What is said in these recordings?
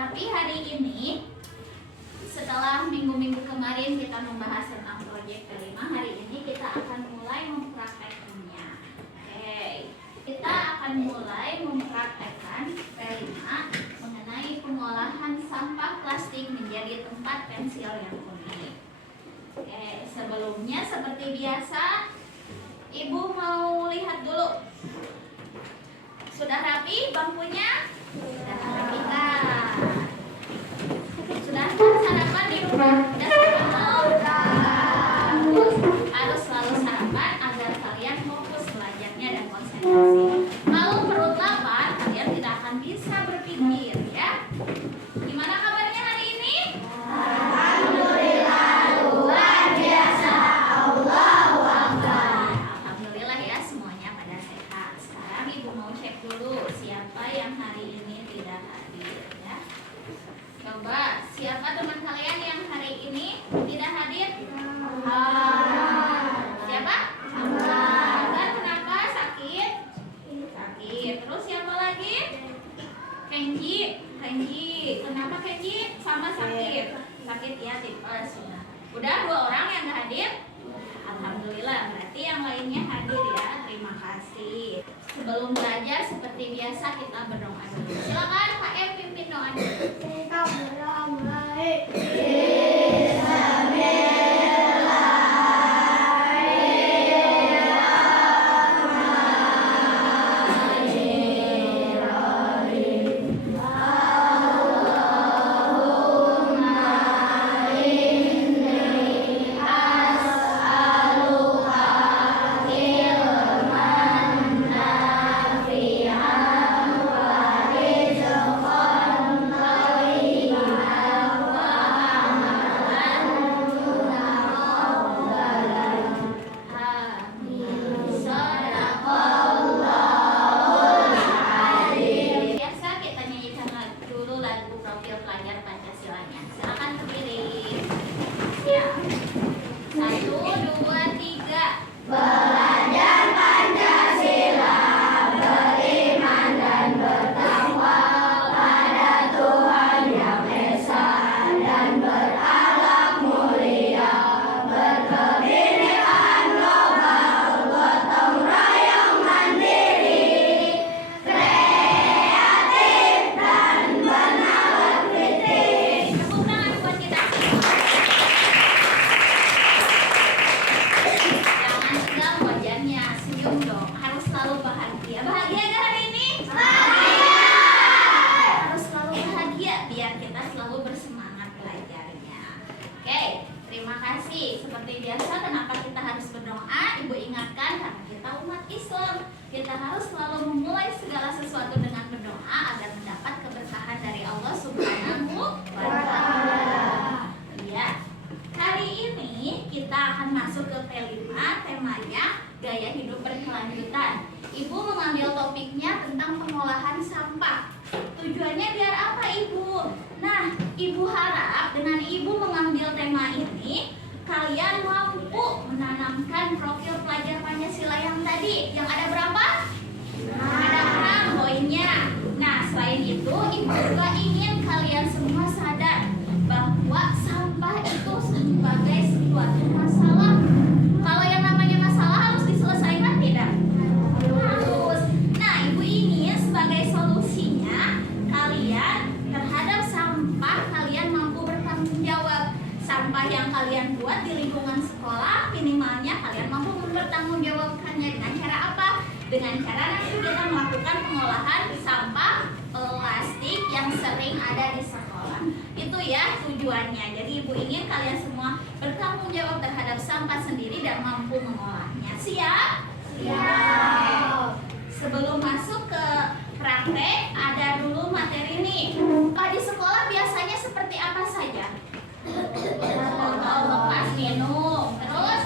Tapi hari ini setelah minggu-minggu kemarin kita membahas tentang proyek kelima, hari ini kita akan mulai mempraktekkannya. Oke, kita akan mulai mempraktekkan kelima mengenai pengolahan sampah plastik menjadi tempat pensil yang unik. Oke, sebelumnya seperti biasa, Ibu mau lihat dulu. Sudah rapi bangkunya? Sudah rapikan. Sudah sarapan di rumah? Harus selalu sarapan agar kalian fokus belajarnya dan konsentrasi. Kalau perut lapar, kalian tidak akan bisa berpikir, ya. Gimana kabarnya hari ini? Alhamdulillah, luar biasa. Allahu Akbar. Alhamdulillah ya, semuanya pada sehat. Sekarang Ibu mau cek dulu siapa yang hari ini tidak hadir, ya. Coba, siapa teman kalian yang hari ini tidak hadir? Siapa? Hamzah. Kenapa? Sakit? Sakit. Terus siapa lagi? Kenji. Kenapa Kenji? Sama sakit. Sakit ya, tipes. Udah 2 orang yang gak hadir? Alhamdulillah, berarti yang lainnya hadir ya. Terima kasih. Sebelum belajar seperti biasa kita berdoa dulu. Silakan Pak M pimpin doanya. Kita mulai. Biasa kita nyanyikan dulu lagu profil pelajar Pancasilanya. Silakan berdiri. Siap. 1, 2, 3. Belajar Pancasila, beriman dan bertakwa pada Tuhan Yang Esa dan berakhlak mulia, berkebinekaan global, gotong royong mandiri, kreatif dan bernalar kritis. Tepuk tangan buat kita. Jangan tegang wajahnya, senyum dong. Harus selalu bahagia. Bahagia gak hari ini? Harus selalu bahagia biar kita selalu bersemangat belajarnya. Oke, terima kasih. Seperti biasa, kenapa kita harus berdoa? Ibu ingatkan karena kita umat Islam. Kita harus selalu memulai segala sesuatu dengan berdoa agar mendapat keberkahan dari Allah Subhanahu wa Ta'ala. Ya. Hari ini kita akan masuk ke P5, temanya gaya hidup berkelanjutan. Ibu mengambil topiknya tentang pengolahan sampah. Tujuannya biar apa, Ibu? Nah, Ibu harap dengan Ibu mengambil tema ini, kalian mampu menanamkan profil pelajar Pancasila yang tadi. Yang ada berapa? Ada 6 poinnya. Nah, selain itu, Ibu juga ingin kalian semua sadar bahwa sampah itu sebagai suatu masalah. Kalau yang namanya masalah harus diselesaikan tidak? Harus. Nah, Ibu ingin sebagai solusinya kalian terhadap sampah kalian mampu bertanggung jawab. Sampah yang kalian buat di lingkungan sekolah minimalnya kalian mampu mempertanggungjawabkannya dengan cara apa? Dengan cara nanti kita melakukan pengolahan sampah plastik yang sering ada di sekolah. Itu ya tujuannya. Jadi Ibu ingin kalian semua bertanggung jawab terhadap sampah sendiri dan mampu mengolahnya. Siap? Siap. Sebelum masuk ke praktek, ada dulu materi nih. Pak, di sekolah biasanya seperti apa saja? Botol bekas minum, terus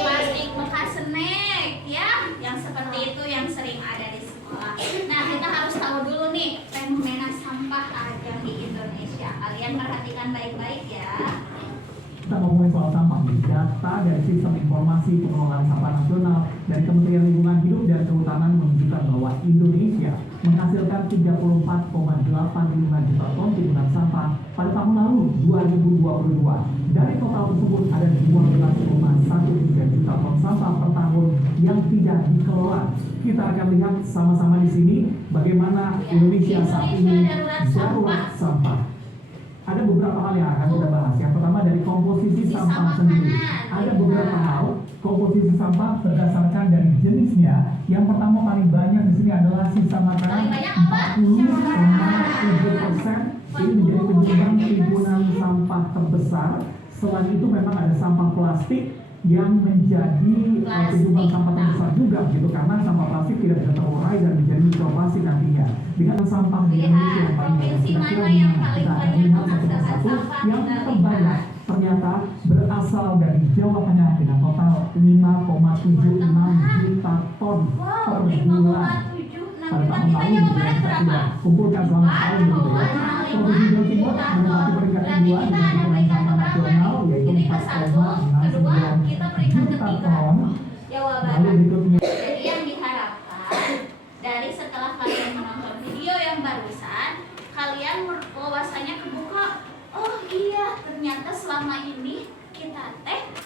plastik bekas snack, ya, yang seperti itu yang sering ada di sekolah. Nah, kita harus tahu dulu nih fenomena sampah ada di Indonesia. Kalian perhatikan baik-baik ya. Kita ngomongin soal sampah nih, data dari Sistem Informasi Pengelolaan Sampah Nasional dari Kementerian Lingkungan Hidup dan Kehutanan menunjukkan bahwa Indonesia menghasilkan 34,85 juta ton timbunan sampah pada tahun lalu 2022. Dari total tersebut ada 12,13 juta ton sampah per tahun yang tidak dikelola. Kita akan lihat sama-sama di sini bagaimana Indonesia saat ini darurat sampah. Ada beberapa hal yang akan kita bahas. Yang pertama dari komposisi sampah sendiri. Ada beberapa hal komposisi sampah berdasarkan dari jenisnya. Yang pertama paling banyak di sini adalah sisa makanan 40,7%. Ini menjadi penyumbang timbunan sampah terbesar. Selain itu memang ada sampah plastik yang menjadi penyumbang sampah terbesar juga gitu, karena sampah plastik tidak bisa terurai dan menjadi mikroplastik nantinya. Dengan sampah di Indonesia yang paling banyak, kira-kira kita akan lihat satu persatu yang terbanyak ternyata berasal dari Jawa Tengah dengan total 5,76 juta ton per bulan. Pada tahun lalu kita sudah kumpulkan selama setahun begitu ya. Provinsi Jawa Timur menempati peringkat kedua dengan timbunan sampah nasional yaitu 4,69 juta ton. Lalu berikutnya. Jadi yang diharapkan dari setelah kalian menonton video yang barusan, kalian wawasannya kebuka. Oh iya, ternyata selama ini kita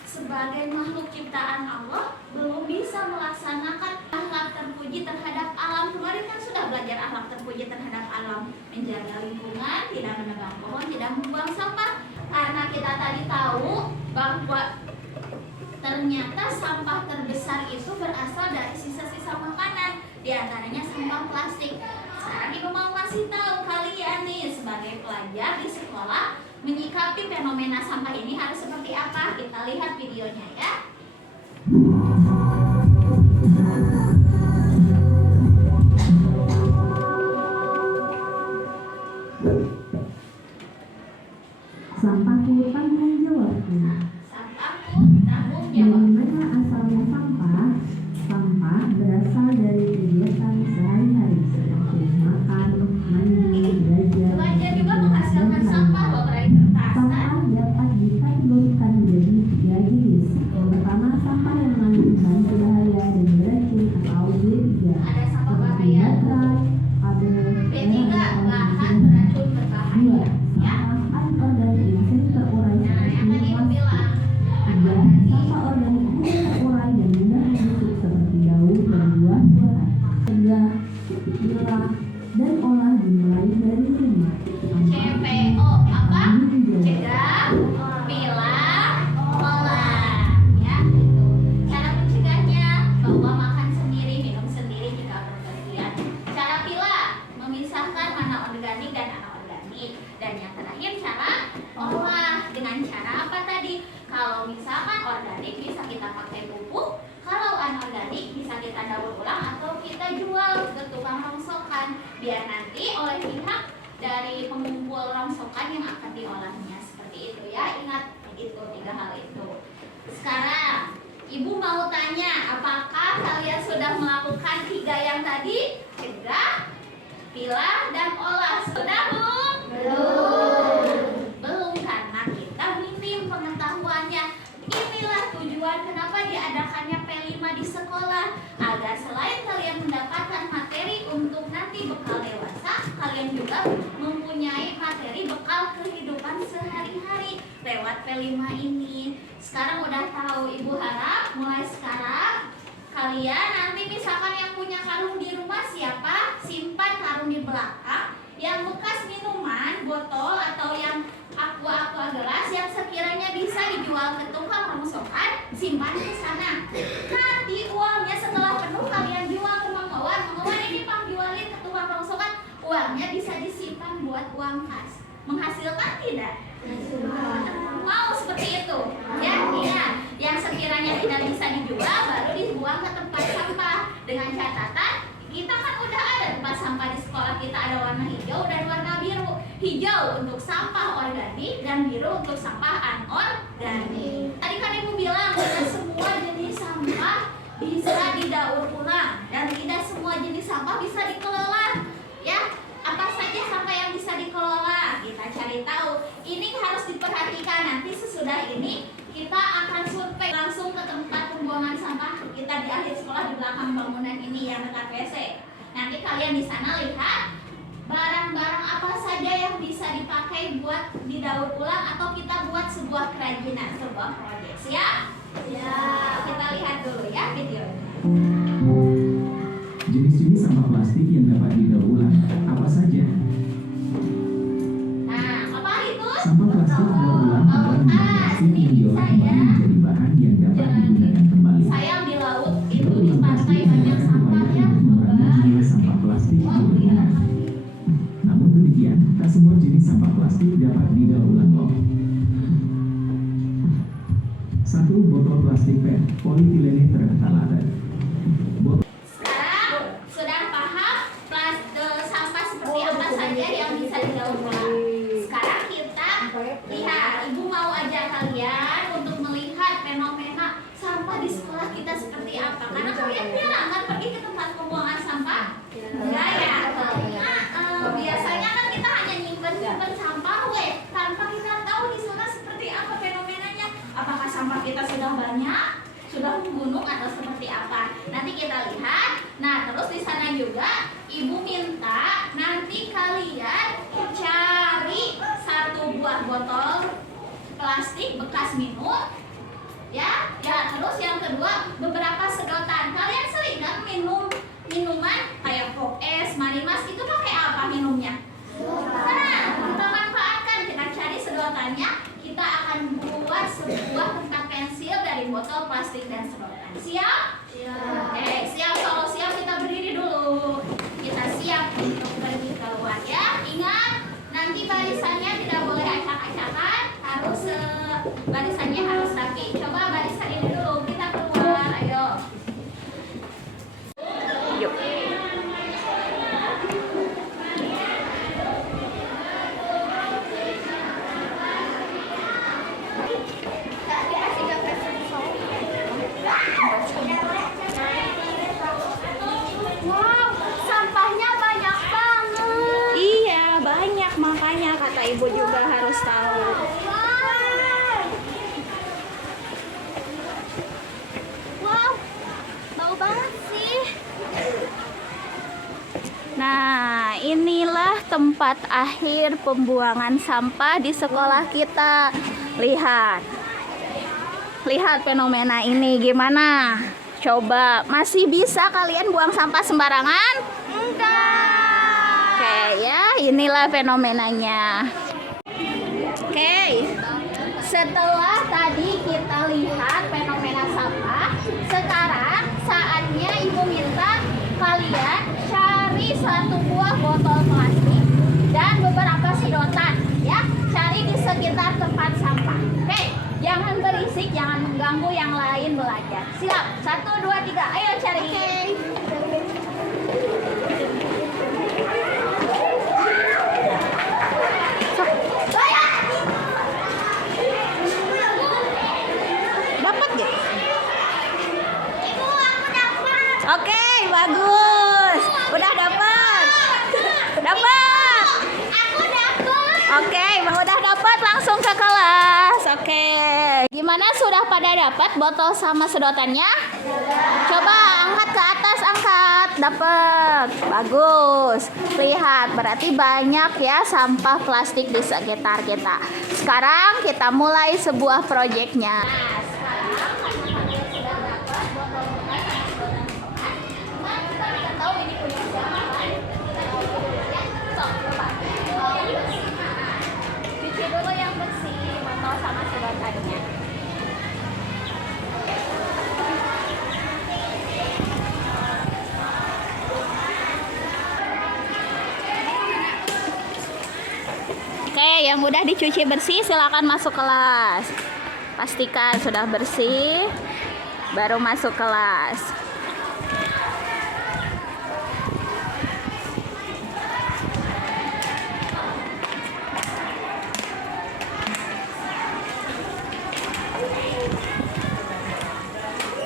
sebagai makhluk ciptaan Allah belum bisa melaksanakan akhlak terpuji terhadap alam. Kemarin kan sudah belajar akhlak terpuji terhadap alam, menjaga lingkungan, tidak menebang pohon, tidak membuang sampah. Karena kita tadi tahu bahwa ternyata sampah terbesar itu berasal dari sisa-sisa makanan, diantaranya sampah plastik. Sekarang ibu mau kasih tahu kalian nih sebagai pelajar di sekolah, menyikapi fenomena sampah ini harus seperti apa? Kita lihat videonya ya. Sampahku tanggung jawabku. Sampahku tanggung Dari jawab. mana asalnya sampah? Sampah berasal dari kegiatan sehari-hari seperti makan, mandi, belajar, Belajar juga dan menghasilkan lain-lain. sampah loh, kertas. Sampah dapat dikategorikan menjadi 3 jenis. Yang pertama, sampah yang mengandung bahan berbahaya dan beracun atau B3. Ada sampah Seperti bahaya. baterai, kabel, B3 dan bahan lain-lain. beracun berbahaya. 2. Ya. Sampah anorganik yang sering terurai Nah, yang seperti tadi ibu plastik. bilang. 3. Sampah organik mudah terurai dan mudah membusuk seperti daun dan buah-buahan. 3. Pilah dan olah dimulai dari rumah. CPO apa? Cegah, pilah, olah. Ya, gitu. Cara mencegahnya bahwa makan sendiri, minum sendiri jika berpergian. Cara pilah, memisahkan mana organik dan anorganik. Dan yang terakhir cara olah dengan cara apa tadi? Kalau misalkan organik bisa kita pakai pupuk, kalau anorganik bisa kita daur ulang atau kita jual ke tukang rongsokan biar nanti oleh pihak dari pengumpul rongsokan yang akan diolahnya. Seperti itu ya, ingat itu 3 hal itu. Sekarang ibu mau tanya, apakah kalian sudah melakukan 3 yang tadi? Cegah, pilah, dan olah. Sudah belum? Belum, karena kita minim pengetahuannya. Inilah tujuan kenapa diadakannya P5 di sekolah, agar selain kalian mendapatkan materi untuk nanti bekal dewasa, kalian juga mempunyai materi bekal kehidupan sehari-hari lewat P5 ini. Sekarang udah tahu, ibu harap mulai sekarang kalian nanti misalkan yang punya karung di rumah siapa? Simpan karung di belakang. Yang bekas minuman, botol atau yang aqua gelas yang sekiranya bisa dijual ke tukang rongsokan, simpan di sana. Nanti uangnya setelah penuh kalian jual ke Mang Wawan. Mang Wawan ini Pak jualin ke tukang rongsokan, uangnya bisa disimpan buat uang kas. Menghasilkan tidak? Mau seperti itu? Ya, iya. Yang sekiranya tidak bisa dijual baru dibuang ke tempat sampah. Dengan catatan kita kan udah ada tempat sampah di sekolah kita, ada warna hijau dan warna biru. Hijau untuk sampah organik dan biru untuk sampah anorganik. Tadi kan ibu bilang tidak semua jenis sampah bisa didaur ulang dan tidak semua jenis sampah bisa dikelola. Ya, apa saja sampah yang bisa dikelola? Kita cari tahu. Ini harus diperhatikan. Nanti sesudah ini kita akan survei langsung ke tempat pembuangan sampah kita di akhir sekolah di belakang bangunan ini yang dekat WC. Nanti kalian di sana lihat dibuat didaur ulang atau kita buat sebuah kerajinan, sebuah proyek. Siap? Ya. Kita lihat dulu ya videonya. Jenis-jenis sampah plastik yang dapat didaur ulang apa saja? Nah, apa itu? Sampah plastik daur ulang adalah limbah plastik yang diolah kembali menjadi bahan yang dapat digunakan kembali. Sayang di laut itu Daur di ulang pantai plastik banyak merupakan sampah upaya ya, untuk mengurangi beban. jumlah sampah plastik yang berguna. Namun demikian, tak semua jenis sampah plastik dapat didaur ulang loh. 1. Botol plastik PET polietilene terephthalate. Sekarang sudah paham sampah seperti apa saja yang bisa didaur ulang. Sekarang kita lihat, ibu mau ajak kalian untuk melihat fenomena sampah di sekolah kita seperti apa. Karena kalian jarang kan pergi ke tempat pembuangan sampah. Enggak ya? Biasanya kan kita hanya nyimpen sampah, tanpa kita tahu di sana seperti apa fenomenanya. Apakah sampah kita sudah banyak, sudah menggunung atau seperti apa? Nanti kita lihat. Nah, terus di sana juga ibu minta nanti kalian cari 1 buah botol plastik bekas minum, ya. Terus yang kedua beberapa sedotan. Kalian sering kan minum minuman kayak Pop es, Marimas, itu pakai apa minumnya? Nah, kita manfaatkan, kita cari sedotannya, kita akan buat sebuah tempat pensil dari botol plastik dan sedotan. Siap? Oke, siap. Kalau siap kita berdiri dulu. Kita siap untuk pergi keluar ya. Ingat, nanti barisannya tidak boleh acak-acakan, harus barisannya harus rapi. Coba barisan ini dulu, kita keluar, ayo. Yuk. Wow, sampahnya banyak banget. Iya, banyak, makanya kata ibu juga harus tahu. Wow, bau banget sih. Nah, inilah tempat akhir pembuangan sampah di sekolah kita. Lihat fenomena ini gimana? Coba, masih bisa kalian buang sampah sembarangan? Enggak. Oke ya, inilah fenomenanya. Oke, setelah tadi kita lihat fenomena sampah, sekarang saatnya ibu minta kalian cari 1 buah botol plastik dan beberapa sedotan, ya. Cari di sekitar tempat sampah. Oke, jangan berisik, jangan mengganggu yang lain belajar. Siap, 1, 2, 3, ayo cari. Dapat gak? Oke, bagus. Udah dapat. Dapat. Aku dapat. Oke, udah dapat, langsung ke kelas. Oke. Gimana, sudah pada dapat botol sama sedotannya? Coba angkat ke atas, angkat. Dapat. Bagus. Lihat, berarti banyak ya sampah plastik di sekitar kita. Sekarang kita mulai sebuah proyeknya. Cuci dulu yang bersih, botol sama sedotannya. Oke, yang udah dicuci bersih silakan masuk kelas. Pastikan sudah bersih, baru masuk kelas.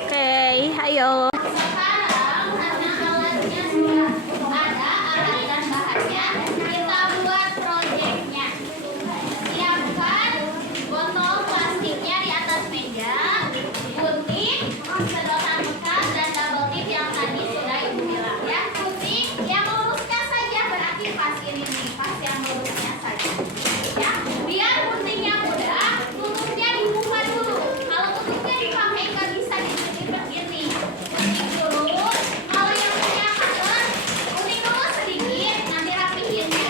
Oke, ayo. Sekarang karena alatnya sudah ada, alat dan bahannya, kita buat proyeknya. Siapkan botol plastiknya di atas meja, gunting, sedotan bekas dan double tip yang tadi sudah ibu bilang ya. Gunting yang lurusnya saja, berarti pas ini nih, pas yang lurusnya saja. ya. Biar guntingnya mudah, tutupnya dibuka dulu. Kalau tutupnya dipakai nggak bisa dilipet gini. Gunting dulu. Kalau yang punya cutter, gunting dulu sedikit, nanti rapihinnya.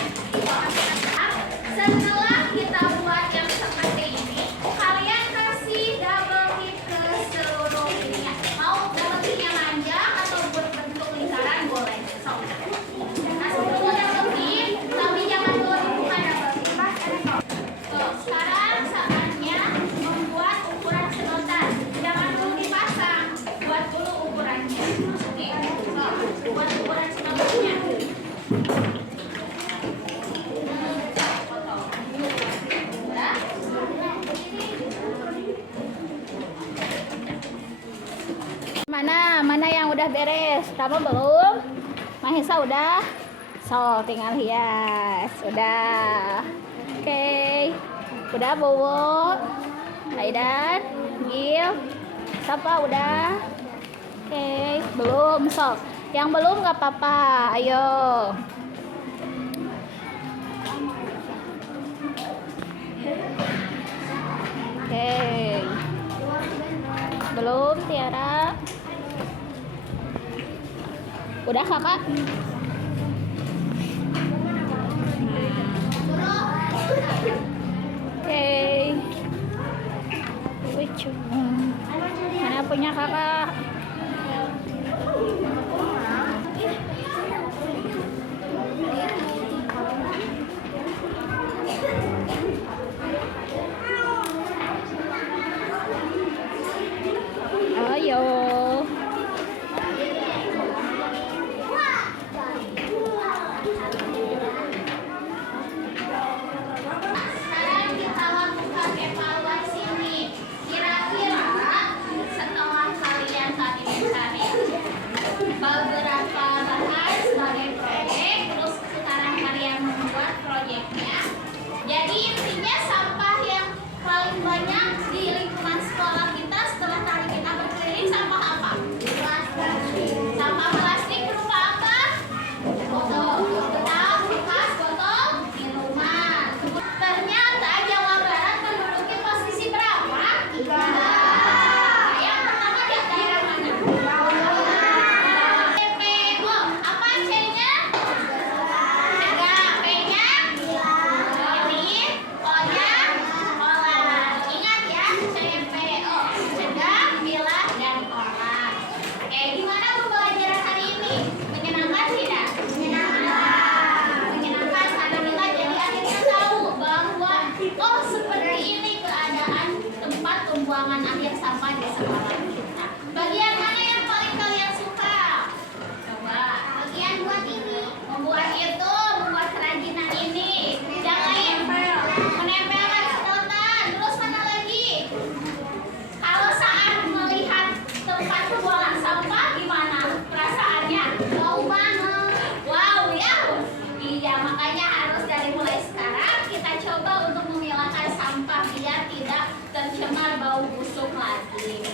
Setelah kita buat yang seperti ini, kalian kasih double tip ke seluruh ininya. Mau double tipnya panjang atau berbentuk lingkaran boleh. So, kasih dulu double tip, tapi jangan dulu dibuka double tip. So, sekarang saatnya membuat ukuran sedotan. Jangan dulu dipasang, buat dulu ukurannya. Oke, so, buat ukuran sedotannya. Mana yang udah beres? Kamu belum? Mahesa udah? So, tinggal hias. Udah. Oke. Udah Bowo? Aidan? Gil? Siapa udah? Oke. Belum. So, yang belum gak apa-apa. Ayo. Oke. Belum Tiara? Udah kakak? Oke. Mana punya kakak? Ayo. Sekarang kita lakukan evaluasi nih. Kira-kira setelah kalian tadi mencari beberapa bahan sebagai proyek, terus sekarang kalian membuat proyeknya. Jadi intinya sampah yang paling banyak di lingkungan sekolah kita setelah tadi kita berkeliling sampah apa? Sampah plastik berupa apa? Botol, bekas bekas botol minuman. Ternyata Jawa Barat menduduki posisi berapa? 3. Yang pertama di daerah mana? CPO. Apa C-nya? Cegah. P-nya? Ini. O-nya? Olah. Ingat ya, CPO. Cegah, pilah, dan olah. Oke, gimana pembelajaran hari ini? Menyenangkan tidak? Menyenangkan karena kita jadi akhirnya tahu bahwa oh seperti ini keadaan tempat pembuangan akhir sampah di sekolah kita. Bagian mana yang paling kalian suka? Coba bagian buat ini, membuat itu, membuat kerajinan ini. Yang lain menempelkan sedotan. Terus mana lagi? Kalau saat melihat tempat pembuangan sampah gimana perasaannya? Bau banget. Wow ya. Iya, makanya harus dari mulai sekarang kita coba untuk memilahkan sampah biar tidak tercemar bau busuk lagi.